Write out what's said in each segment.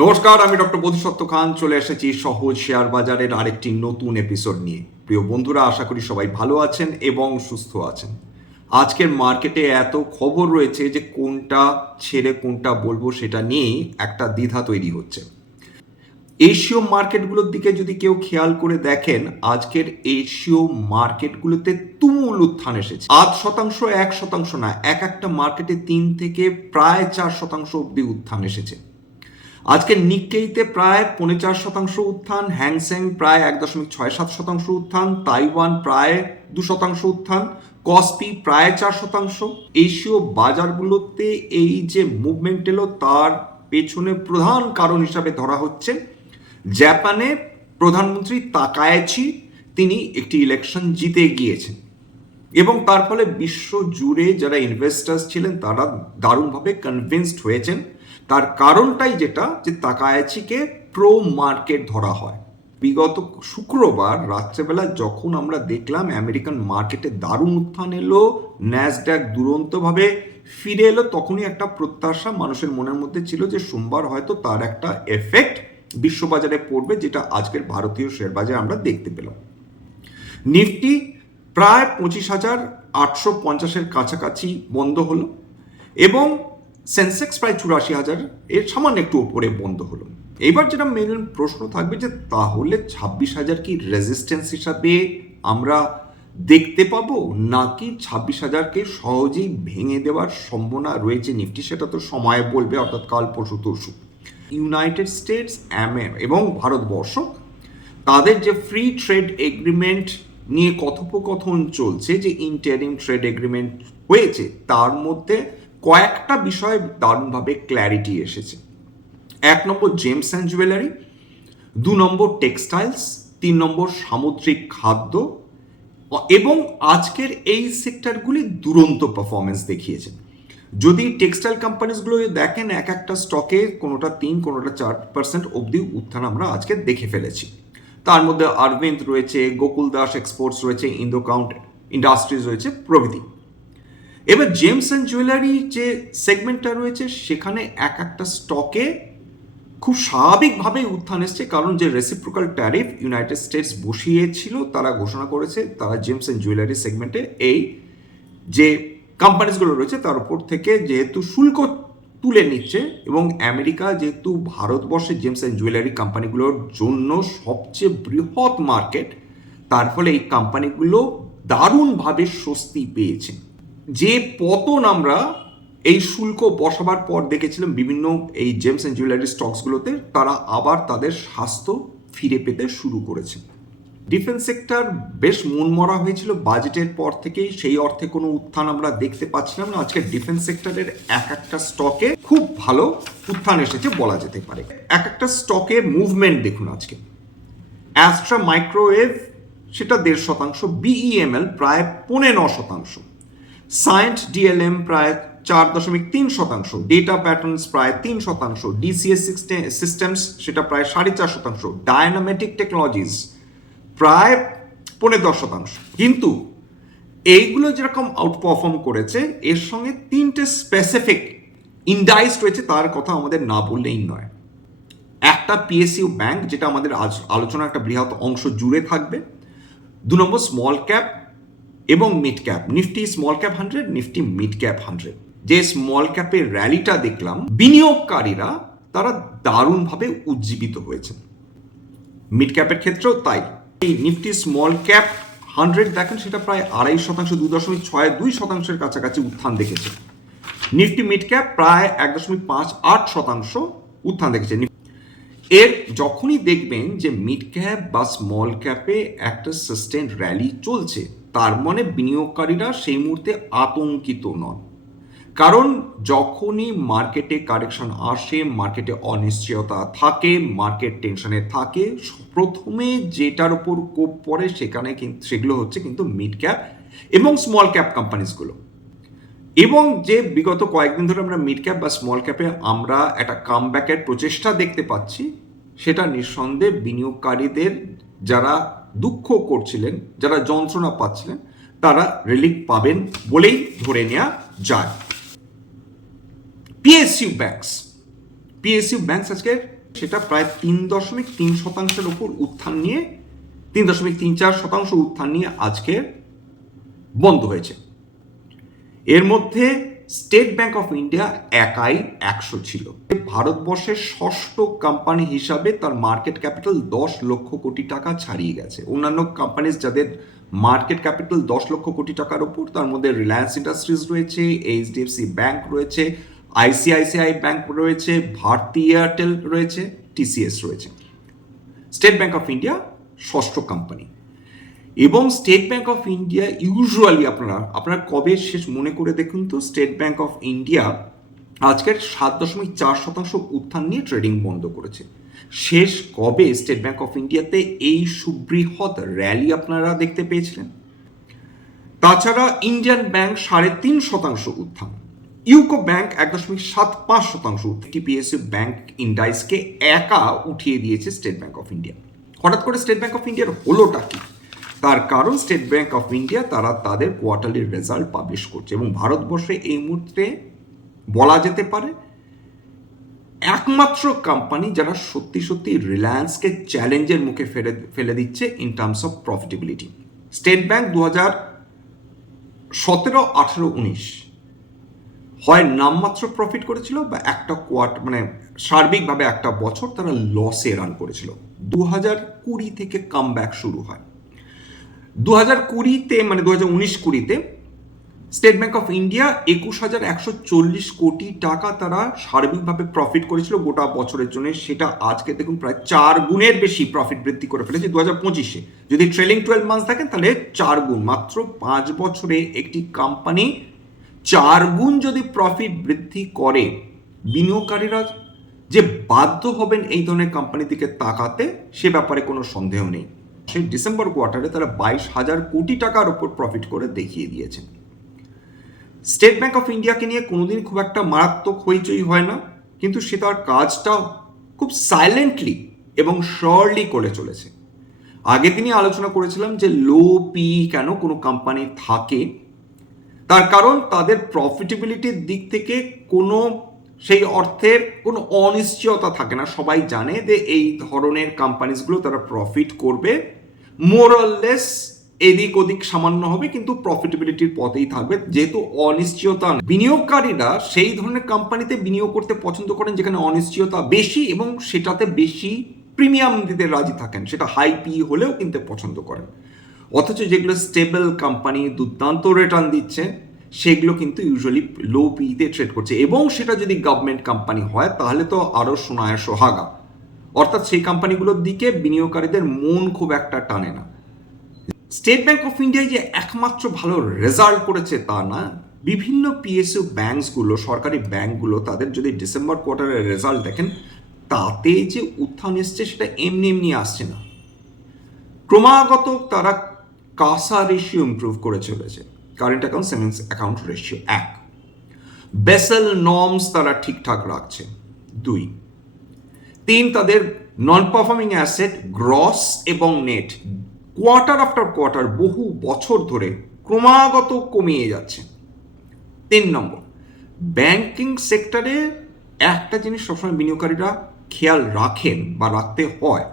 নমস্কার, আমি ডক্টর বোধিসত্ত্ব খান চলে এসেছি সহজ শেয়ার বাজারের আরেকটি নতুন এপিসোড নিয়ে। প্রিয় বন্ধুরা, আশা করি সবাই ভালো আছেন এবং সুস্থ আছেন। আজকের মার্কেটে এত খবর রয়েছে যে কোনটা ছেড়ে কোনটা বলবো সেটা নিয়েই একটা দ্বিধা তৈরি হচ্ছে। এশীয় মার্কেটগুলোর দিকে যদি কেউ খেয়াল করে দেখেন, আজকের এশীয় মার্কেটগুলোতে তুমুল উত্থান এসেছে। 8%, 1% না, এক একটা মার্কেটে 3 থেকে প্রায় 4% অব্দি উত্থান এসেছে। আজকে নিক্কেইতে প্রায় 4.5% উত্থান, হ্যাংসেং প্রায় 1.67% উত্থান, তাইওয়ান প্রায় 2% উত্থান, কসপি প্রায় 4%। এশীয় বাজারগুলোতে এই যে মুভমেন্ট এলো তার পেছনে প্রধান কারণ হিসাবে ধরা হচ্ছে জাপানে প্রধানমন্ত্রী তাকায়াচি, তিনি একটি ইলেকশন জিতে গিয়েছেন এবং তার ফলে বিশ্ব জুড়ে যারা ইনভেস্টার্স ছিলেন তারা দারুণভাবে কনভিন্সড হয়েছেন। তার কারণটাই যেটা যে তাকায়াচিকে প্রো মার্কেট ধরা হয়। বিগত শুক্রবার রাত্রেবেলা যখন আমরা দেখলাম আমেরিকান মার্কেটে দারুণ উত্থান এলো, ন্যাসড্যাক দুরন্তভাবে ফিরে এলো, তখনই একটা প্রত্যাশা মানুষের মনের মধ্যে ছিল যে সোমবার হয়তো তার একটা এফেক্ট বিশ্ববাজারে পড়বে, যেটা আজকের ভারতীয় শেয়ার বাজারে আমরা দেখতে পেলাম। নিফটি প্রায় 25,850-এর কাছাকাছি বন্ধ হলো এবং সেন্সেক্স প্রায় 84,000 এর সামান্য একটু ওপরে বন্ধ হলো। এবার যেটা মেন প্রশ্ন থাকবে যে তাহলে 26,000 কি রেজিস্ট্যান্স হিসাবে আমরা দেখতে পাবো, নাকি 26,000কে সহজেই ভেঙে দেওয়ার সম্ভাবনা রয়েছে নিফটি, সেটা তো সময় বলবে, অর্থাৎ কাল পরশু তরশু। ইউনাইটেড স্টেটস এবং ভারতবর্ষ তাদের যে ফ্রি ট্রেড এগ্রিমেন্ট নিয়ে কথোপকথন চলছে, যে ইন্টারিম ট্রেড এগ্রিমেন্ট হয়েছে, তার মধ্যে কয়েকটা বিষয়ে দারুণভাবে ক্ল্যারিটি এসেছে। 1 নম্বর জেমস অ্যান্ড জুয়েলারি, 2 নম্বর টেক্সটাইলস, 3 নম্বর সামুদ্রিক খাদ্য, এবং আজকের এই সেক্টরগুলি দুরন্ত পারফরমেন্স দেখিয়েছে। যদি টেক্সটাইল কোম্পানিজগুলো দেখেন, এক একটা স্টকে কোনোটা 3, কোনোটা 4% অবধি উত্থান আমরা আজকে দেখে ফেলেছি। তার মধ্যে অরবিন্দ রয়েছে, গোকুল দাস এক্সপোর্টস রয়েছে, ইন্দোকাউন্ট ইন্ডাস্ট্রিজ রয়েছে প্রভৃতি। এবার জেমস অ্যান্ড জুয়েলারি যে সেগমেন্টটা রয়েছে সেখানে এক একটা স্টকে খুব স্বাভাবিকভাবে উত্থান এসছে, কারণ যে রেসিপ্রোকাল ট্যারিফ ইউনাইটেড স্টেটস বসিয়েছিল তারা ঘোষণা করেছে তারা জেমস অ্যান্ড জুয়েলারি সেগমেন্টে এই যে কোম্পানিজগুলো রয়েছে তার উপর থেকে যেহেতু শুল্ক তুলে নিচ্ছে, এবং আমেরিকা যেহেতু ভারতবর্ষের জেমস অ্যান্ড জুয়েলারি কোম্পানিগুলোর জন্য সবচেয়ে বৃহৎ মার্কেট, তার ফলে এই কোম্পানিগুলো দারুণভাবে স্বস্তি পেয়েছে। যে পতন আমরা এই শুল্ক বসাবার পর দেখেছিলাম বিভিন্ন এই জেমস অ্যান্ড জুয়েলারি স্টকসগুলোতে, তারা আবার তাদের স্বাস্থ্য ফিরে পেতে শুরু করেছে। ডিফেন্স সেক্টর বেশ মনমরা হয়েছিল বাজেটের পর থেকেই, সেই অর্থে কোনো উত্থান আমরা দেখতে পাচ্ছিলাম না। আজকে ডিফেন্স সেক্টরের এক একটা স্টকে খুব ভালো উত্থান এসেছে বলা যেতে পারে। এক একটা স্টকের মুভমেন্ট দেখুন আজকে। অ্যাস্ট্রা মাইক্রোওয়েভ সেটা 1.5%, বিইএমএল প্রায় 9.5%, সায়েন্ট ডিএলএম প্রায় 4.3%, ডেটা প্যাটার্নস প্রায় 3%, ডিসিএস সিস্টেমস সেটা প্রায় 4.5%, ডায়নামেটিক টেকনোলজিস প্রায় 10.5%। কিন্তু এইগুলো যেরকম আউট পারফর্ম করেছে, এর সঙ্গে 3টে স্পেসিফিক ইন্ডাইস রয়েছে, তার কথা আমাদের না বললেই নয়। একটা পিএসইউ ব্যাংক, যেটা আমাদের আজ আলোচনার একটা বৃহৎ অংশ জুড়ে থাকবে। 2 নম্বর স্মল ক্যাপ এবং mid cap, Nifty small cap 100, Nifty mid cap 100। যে স্মল ক্যাপের র্যালিটা দেখলাম, বিনিয়োগকারীরা তারা দারুণভাবে উজ্জীবিত হয়েছেন। মিড ক্যাপের ক্ষেত্রেও তাই। এই নিফটি স্মল ক্যাপ 100 দেখেন, সেটা প্রায় 2.5%, 2.62%-এর কাছাকাছি উত্থান দেখেছে। নিফটি মিড ক্যাপ প্রায় 1.58% উত্থান দেখেছে। এর যখনই দেখবেন যে মিড ক্যাপ বা স্মল ক্যাপে একটা সাস্টেইনড র্যালি চলছে, তার মানে বিনিয়োগকারীরা সেই মুহূর্তে আতঙ্কিত নন। কারণ যখনই মার্কেটে কারেকশন আসে, মার্কেটে অনিশ্চয়তা থাকে, মার্কেট টেনশনে থাকে, প্রথমে যেটার উপর কোপ পড়ে সেগুলো হচ্ছে কিন্তু মিড ক্যাপ এবং স্মল ক্যাপ কোম্পানিজগুলো। এবং যে বিগত কয়েকদিন ধরে আমরা মিড ক্যাপ বা স্মল ক্যাপে আমরা একটা কামব্যাকের প্রচেষ্টা দেখতে পাচ্ছি, সেটা নিঃসন্দেহে বিনিয়োগকারীদের যারা দুঃখ করছিলেন, যারা যন্ত্রণা পাচ্ছিলেন, তারা রিলিফ পাবেন বলেই ধরে নেওয়া যায়। পিএসইউ ব্যাংকস আজকে সেটা প্রায় 3.3% ওপর উত্থান নিয়ে 3.34% উত্থান নিয়ে আজকে বন্ধ হয়েছে। এর মধ্যে স্টেট ব্যাংক অফ ইন্ডিয়া একাই 100 ছিল। ভারতবর্ষের ষষ্ঠ কোম্পানি হিসাবে তার মার্কেট ক্যাপিটাল 10 লক্ষ কোটি টাকা ছাড়িয়ে গেছে। অন্যান্য কোম্পানিজ যাদের মার্কেট ক্যাপিটাল 10 লক্ষ কোটি টাকার ওপর, তার মধ্যে রিলায়েন্স ইন্ডাস্ট্রিজ রয়েছে, এইচডিএফসি ব্যাংক রয়েছে, আইসিআইসিআই ব্যাংক রয়েছে, ভারতী এয়ারটেল রয়েছে, টিসিএস রয়েছে। স্টেট ব্যাংক অফ ইন্ডিয়া ষষ্ঠ কোম্পানি। এবং state bank of India usually আপনারা কবে শেষ মনে করে দেখুন তো, স্টেট ব্যাংক অফ ইন্ডিয়া আজকের 7.4% উত্থান নিয়ে ট্রেডিং বন্ধ করেছে। শেষ কবে স্টেট ব্যাংক অফ ইন্ডিয়াতে এই সুবৃহৎ র্যালি আপনারা দেখতে পেয়েছিলেন? তাছাড়া ইন্ডিয়ান ব্যাংক 3.5% উত্থান, ইউকো ব্যাংক 1.75% টিপিএসইউ ব্যাংক ইন্ডাইসকে একা উঠিয়ে দিয়েছে স্টেট ব্যাংক অফ ইন্ডিয়া। হঠাৎ করে স্টেট ব্যাংক অফ ইন্ডিয়ার হলোটা কি? তার কারণ স্টেট ব্যাংক অফ ইন্ডিয়া তারা তাদের কোয়ার্টারলি রেজাল্ট পাবলিশ করছে এবং ভারতবর্ষে এই মুহূর্তে বলা যেতে পারে একমাত্র কোম্পানি যারা সত্যি সত্যি রিলায়েন্সকে চ্যালেঞ্জের মুখে ফেলে দিচ্ছে in terms of profitability. State bank 2017, 18, 19 হয় নামমাত্র প্রফিট করেছিল বা একটা সার্বিকভাবে একটা বছর তারা লসে রান করেছিল। 2020 থেকে কামব্যাক শুরু হয়। 2019-20 স্টেট ব্যাংক অফ ইন্ডিয়া 21,140 কোটি টাকা তারা সার্বিকভাবে প্রফিট করেছিল গোটা বছরের জন্য। সেটা আজকে দেখুন প্রায় 4 গুণের বেশি প্রফিট বৃদ্ধি করে ফেলেছে 2025-এ। যদি ট্রেলিং 12 মান্থ থাকেন তাহলে 4 গুণ, মাত্র 5 বছরে একটি কোম্পানি 4 গুণ যদি প্রফিট বৃদ্ধি করে, বিনিয়োগকারীরা যে বাধ্য হবেন এই ধরনের কোম্পানির দিকে তাকাতে সে ব্যাপারে কোনো সন্দেহ নেই। সেই ডিসেম্বর কোয়ার্টারে তারা 22,000 কোটি টাকার উপর প্রফিট করে দেখিয়ে দিয়েছেন। স্টেট ব্যাংক অফ ইন্ডিয়াকে নিয়ে কোনোদিন খুব একটা মারাত্মক হইচই হয় না, কিন্তু সে তার কাজটা খুব সাইলেন্টলি এবং শিওরলি করে চলেছে। আগে তিনি আলোচনা করেছিলাম যে লো পি কেন কোনো কোম্পানি থাকে, তার কারণ তাদের প্রফিটেবিলিটির দিক থেকে কোনো সেই অর্থের কোনো অনিশ্চয়তা থাকে না। সবাই জানে যে এই ধরনের কোম্পানিজগুলো তারা প্রফিট করবে, মোরলেস এদিক ওদিক সামান্য হবে, কিন্তু প্রফিটেবিলিটির পথেই থাকবে। যেহেতু অনিশ্চয়তা, বিনিয়োগকারীরা সেই ধরনের কোম্পানিতে বিনিয়োগ করতে পছন্দ করেন যেখানে অনিশ্চয়তা বেশি এবং সেটাতে বেশি প্রিমিয়াম দিতে রাজি থাকেন, সেটা হাই পি হলেও কিনতে পছন্দ করেন। অথচ যেগুলো স্টেবল কোম্পানি, দুর্দান্ত রিটার্ন দিচ্ছে, সেগুলো কিন্তু ইউজুয়ালি লো পিতে ট্রেড করছে। এবং সেটা যদি গভর্নমেন্ট কোম্পানি হয় তাহলে তো আরও সোনায় সোহাগা, অর্থাৎ সেই কোম্পানিগুলোর দিকে বিনিয়োগকারীদের মন খুব একটা টানে না। স্টেট ব্যাংক অফ ইন্ডিয়ায় যে একমাত্র ভালো রেজাল্ট করেছে তা না, বিভিন্ন পিএসইউ ব্যাংকসগুলো, সরকারি ব্যাংকগুলো, তাদের যদি ডিসেম্বর কোয়ার্টারের রেজাল্ট দেখেন তাতে যে উত্থান এসছে সেটা এমনি এমনি আসছে না। ক্রমাগত তারা কাসা রেশিও ইমপ্রুভ করে চলেছে, current account savings account ratio 1, Bessel norms তারা ঠিকঠাক রাখছে 2, 3 তাদের নন পারফর্মিং অ্যাসেট গ্রস এবং নেট কোয়ার্টার আফটার কোয়ার্টার বহু বছর ধরে ক্রমাগত কমিয়ে যাচ্ছে। 3 নম্বর, ব্যাংকিং সেক্টরে একটা জিনিস সবসময় বিনিয়োগকারীরা খেয়াল রাখেন বা রাখতে হয়,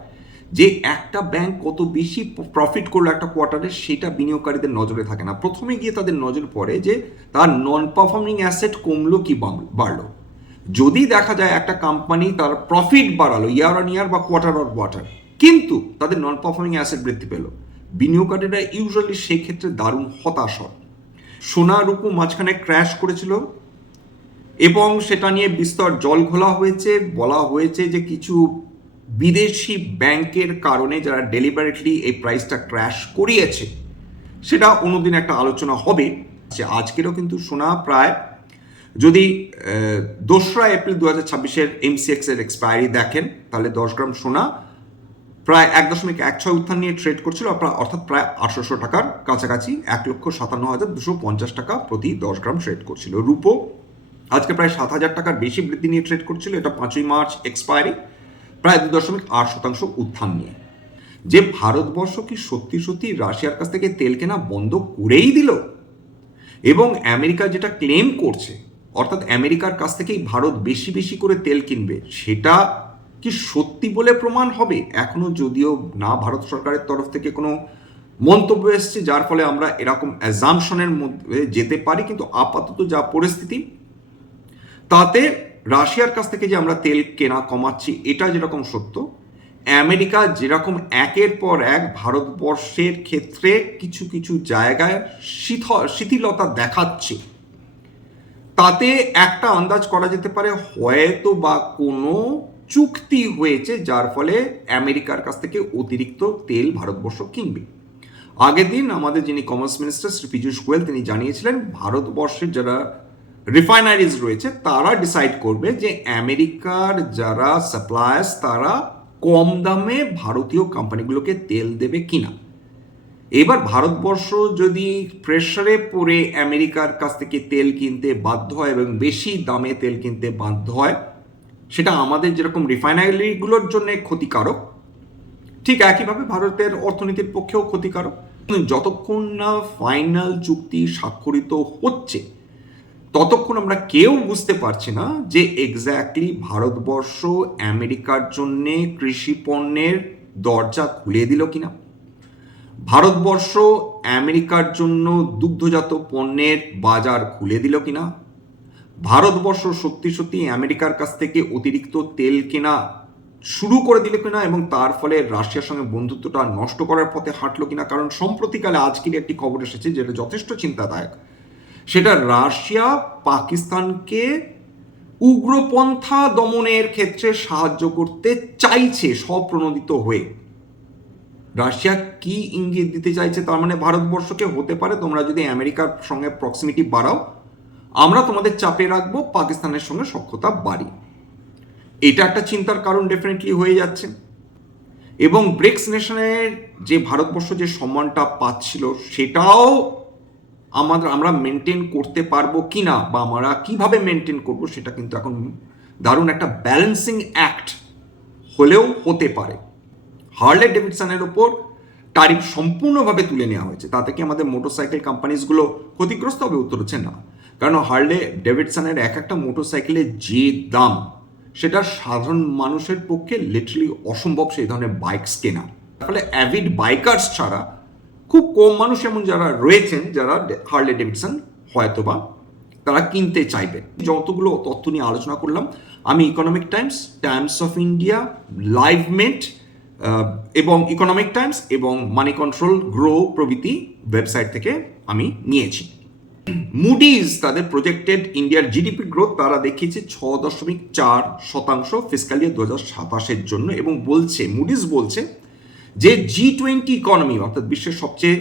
যে একটা ব্যাংক কত বেশি প্রফিট করলো একটা কোয়ার্টারে সেটা বিনিয়োগকারীদের নজরে থাকে না। প্রথমে গিয়ে তাদের নজর পড়ে যে তার নন পারফর্মিং অ্যাসেট কমলো কি বাড়লো। যদি দেখা যায় একটা কোম্পানি তার প্রফিট বাড়ালো ইয়ার অন ইয়ার বা কোয়ার্টার অন কোয়ার্টার, কিন্তু তাদের নন পারফর্মিং অ্যাসেট বৃদ্ধি পেল, বিনিয়োগকারীরা ইউজুয়ালি সেই ক্ষেত্রে দারুণ হতাশ হয়। সোনা রূপো মাঝখানে ক্র্যাশ করেছিল এবং সেটা নিয়ে বিস্তর জল ঘোলা হয়েছে। বলা হয়েছে যে কিছু বিদেশি ব্যাংকের কারণে যারা ডেলিবারেটলি এই প্রাইসটা ক্র্যাশ করিয়েছে, সেটা অন্যদিন একটা আলোচনা হবে। আজকেরও কিন্তু সোনা প্রায়, যদি 2রা এপ্রিল 2026 এমসিএক্স এর এক্সপায়ারি দেখেন তাহলে 10 গ্রাম সোনা প্রায় 1.16 উত্থান নিয়ে ট্রেড করছিল, অর্থাৎ প্রায় 800 টাকার কাছাকাছি, 1,57,250 টাকা প্রতি 10 গ্রাম ট্রেড করছিল। রূপো আজকে প্রায় 7,000 টাকার বেশি বৃদ্ধি নিয়ে ট্রেড করছিল, এটা 5ই মার্চ এক্সপায়ারি, প্রায় 2.8% উত্থান নিয়ে। যে ভারতবর্ষ কি সত্যি সত্যি রাশিয়ার কাছ থেকে তেল কেনা বন্ধ করেই দিল? এবং আমেরিকা যেটা ক্লেম করছে, অর্থাৎ আমেরিকার কাছ থেকেই ভারত বেশি বেশি করে তেল কিনবে, সেটা কি সত্যি বলে প্রমাণ হবে? এখনো যদিও না ভারত সরকারের তরফ থেকে কোনো মন্তব্য এসছে যার ফলে আমরা এরকম অ্যাজাম্পশনের মধ্যে যেতে পারি, কিন্তু আপাতত যা পরিস্থিতি তাতে রাশিয়ার কাছ থেকে যে আমরা তেল কেনা কমাচ্ছি এটা যেরকম সত্য, আমেরিকা যেরকম একের পর এক ভারতবর্ষের ক্ষেত্রে কিছু কিছু জায়গায় শিথিলতা দেখাচ্ছে, তাতে একটা আন্দাজ করা যেতে পারে হয়তো বা কোনো চুক্তি হয়েছে যার ফলে আমেরিকার কাছ থেকে অতিরিক্ত তেল ভারতবর্ষ কিনবে। আগের দিন আমাদের যিনি কমার্স মিনিস্টার শ্রী পীযূষ গোয়েল তিনি জানিয়েছিলেন ভারতবর্ষের যারা রিফাইনারিজ রয়েছে তারা ডিসাইড করবে যে আমেরিকার যারা সাপ্লায়ার্স তারা কম দামে ভারতীয় কোম্পানিগুলোকে তেল দেবে কিনা। এবার ভারতবর্ষ যদি প্রেসারে পড়ে আমেরিকার কাছ থেকে তেল কিনতে বাধ্য হয় এবং বেশি দামে তেল কিনতে বাধ্য হয়, সেটা আমাদের যেরকম রিফাইনারিগুলোর জন্য ক্ষতিকারক, ঠিক একইভাবে ভারতের অর্থনীতির পক্ষেও ক্ষতিকারক। যতক্ষণ না ফাইনাল চুক্তি স্বাক্ষরিত হচ্ছে ততক্ষণ আমরা কেউ বুঝতে পারছি না যে এক্স্যাক্টলি ভারতবর্ষ আমেরিকার জন্য কৃষি পণ্যের দরজা খুলে দিল কিনা, ভারতবর্ষ আমেরিকার জন্য দুগ্ধজাত পণ্যের বাজার খুলে দিল কিনা, ভারতবর্ষ সত্যি সত্যি আমেরিকার কাছ থেকে অতিরিক্ত তেল কেনা শুরু করে দিল কিনা এবং তার ফলে রাশিয়ার সঙ্গে বন্ধুত্বটা নষ্ট করার পথে হাঁটলো কিনা। কারণ সম্প্রতিকালে আজকের একটি খবর এসেছে যেটা যথেষ্ট চিন্তাদায়ক, সেটা রাশিয়া পাকিস্তানকে উগ্রপন্থা দমনের ক্ষেত্রে সাহায্য করতে চাইছে স্বপ্রণোদিত হয়ে। রাশিয়া কি ইঙ্গিত দিতে চাইছে? তার মানে ভারতবর্ষকে হতে পারে তোমরা যদি আমেরিকার সঙ্গে প্রক্সিমিটি বাড়াও আমরা তোমাদের চাপে রাখবো, পাকিস্তানের সঙ্গে সখ্যতা বাড়ি। এটা একটা চিন্তার কারণ ডেফিনেটলি হয়ে যাচ্ছে। এবং ব্রিক্স নেশনের যে ভারতবর্ষ যে সম্মানটা পাচ্ছিল সেটাও আমরা মেনটেন করতে পারবো কিনা বা আমরা কিভাবে মেনটেন করব সেটা কিন্তু এখন দারুণ একটা ব্যালেন্সিং অ্যাক্ট হলেও হতে পারে। হার্লে ডেভিডসনের ওপর ট্যারিফ সম্পূর্ণভাবে তুলে নেওয়া হয়েছে, তাতে কি আমাদের মোটরসাইকেল কোম্পানিজগুলো ক্ষতিগ্রস্ত হবে? উত্তর হচ্ছে না, কারণ হার্লে ডেভিডসনের এক একটা মোটরসাইকেলের যে দাম সেটা সাধারণ মানুষের পক্ষে লিটারালি অসম্ভব সেই ধরনের বাইকস কেনা। ফলে অ্যাভিড বাইকার্স ছাড়া খুব কম মানুষ এমন যারা রয়েছেন যারা হার্লে ডেভিডসন হয়তোবা তারা কিনতে চাইবে। যতগুলো তথ্য নিয়ে আলোচনা করলাম আমি Economic Times, Times of India, Livemint এবং ইকোনমিক টাইমস এবং মানি কন্ট্রোল, গ্রো প্রভৃতি ওয়েবসাইট থেকে আমি নিয়েছি। মুডিজ তাদের প্রজেক্টেড ইন্ডিয়ার জিডিপি গ্রোথ তারা দেখিয়েছে 6.4% ফিসকাল ইয়ার 2027-এর জন্য এবং বলছে, মুডিজ বলছে যে G20 ইকোনমি অর্থাৎ বিশ্বের সবচেয়ে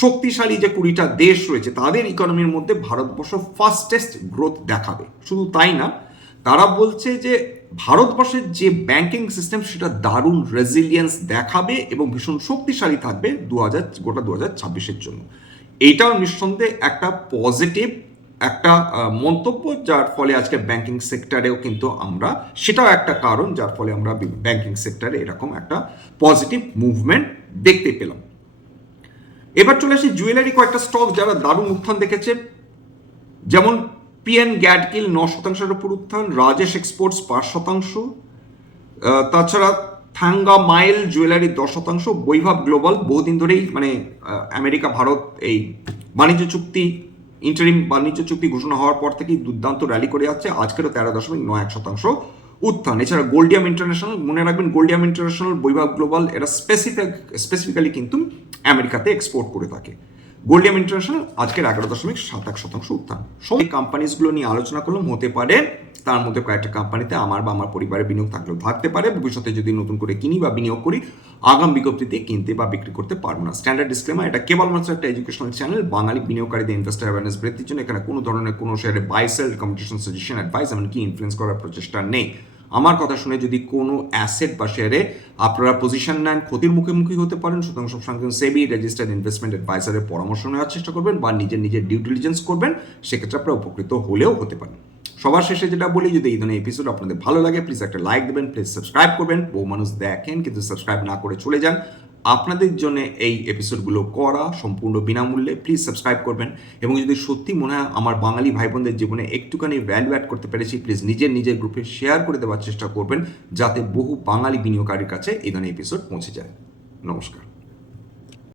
শক্তিশালী যে 20টা দেশ রয়েছে তাদের ইকোনমির মধ্যে ভারতবর্ষ ফাস্টেস্ট গ্রোথ দেখাবে। শুধু তাই না, তারা বলছে যে ভারতবর্ষের যে ব্যাংকিং সিস্টেম সেটা দারুণ রেজিলিয়েন্স দেখাবে এবং ভীষণ শক্তিশালী থাকবে গোটা 2026-এর জন্য। এইটাও নিঃসন্দেহে একটা পজিটিভ একটা মন্তব্য, যার ফলে আজকে ব্যাংকিং সেক্টরেও কিন্তু আমরা সেটাও একটা কারণ যার ফলে আমরা ব্যাংকিং সেক্টরে এরকম একটা পজিটিভ মুভমেন্ট দেখতে পেলাম। এবার চলে আসি জুয়েলারি কয়েকটা স্টক যারা দারুণ উত্থান দেখেছে, যেমন পিএন গ্যাডকিল 9%-এর উপর উত্থান, রাজেশ এক্সপোর্টস 5%, তাছাড়া থাঙ্গা মাইল জুয়েলারি 10%, বৈভব গ্লোবাল বহুদিন ধরেই মানে আমেরিকা ভারত এই বাণিজ্য চুক্তি ইন্টারিম বাণিজ্য চুক্তি ঘোষণা হওয়ার পর থেকেই দুর্দান্ত র্যালি করে যাচ্ছে, আজকেরও 13.91% উত্থান। এছাড়া গোল্ডিয়াম ইন্টারন্যাশনাল, মনে রাখবেন গোল্ডিয়াম ইন্টারন্যাশনাল, বৈভব গ্লোবাল এরা স্পেসিফিক্যালি কিন্তু আমেরিকাতে এক্সপোর্ট করে থাকে। গোল্ডিয়াম ইন্টারন্যাশনাল আজকের 11.71% উত্থান। সব কোম্পানিজগুলো নিয়ে আলোচনা করলাম, হতে পারে তার মধ্যে কয়েকটা কোম্পানিতে আমার বা আমার পরিবারের বিনিয়োগ থাকলেও থাকতে পারে, ভবিষ্যতে যদি নতুন করে কিনি বা বিনিয়োগ করি আগাম বিজ্ঞপ্তিতে কিনতে বা বিক্রি করতে পারবো না। স্ট্যান্ডার্ড ডিসক্লেমার, এটা কেবলমাত্র একটা এডুকেশনাল চ্যানেল, বাঙালি বিনিয়োগকারীদের ইনভেস্টার অ্যাওয়ারনেস বৃদ্ধির জন্য এখানে কোনো ধরনের কোনো শেয়ারে buy sell recommendation, suggestion, advice এমনকি ইনফ্লুয়েন্স করার প্রচেষ্টা নেই। আমার কথা শুনে যদি কোনো অ্যাসেট বা শেয়ারে আপনারা পজিশন নেন ক্ষতির মুখোমুখি হতে পারেন, সুতরাং সবসময় সেবি রেজিস্টার্ড ইনভেস্টমেন্ট অ্যাডভাইসারের পরামর্শ নেওয়ার চেষ্টা করবেন বা নিজের ডিউ ডিলিজেন্স করবেন, সেক্ষেত্রে আপনারা উপকৃত হলেও হতে পারেন। সবার শেষে যেটা বলি, যদি এই ধরনের এপিসোড আপনাদের ভালো লাগে প্লিজ একটা লাইক দেবেন, প্লিজ সাবস্ক্রাইব করবেন। বহু মানুষ দেখেন কিন্তু সাবস্ক্রাইব না করে চলে যান। আপনাদের জন্য এই এপিসোডগুলো করা সম্পূর্ণ বিনামূল্যে। প্লিজ সাবস্ক্রাইব করবেন এবং যদি সত্যি মনে হয় আমার বাঙালি ভাই বোনদের জীবনে একটুখানি ভ্যালু অ্যাড করতে পেরেছি, প্লিজ নিজের গ্রুপে শেয়ার করে দেওয়ার চেষ্টা করবেন, যাতে বহু বাঙালি বিনিয়োগকারীর কাছে এই ধরনের এপিসোড পৌঁছে যায়। নমস্কার।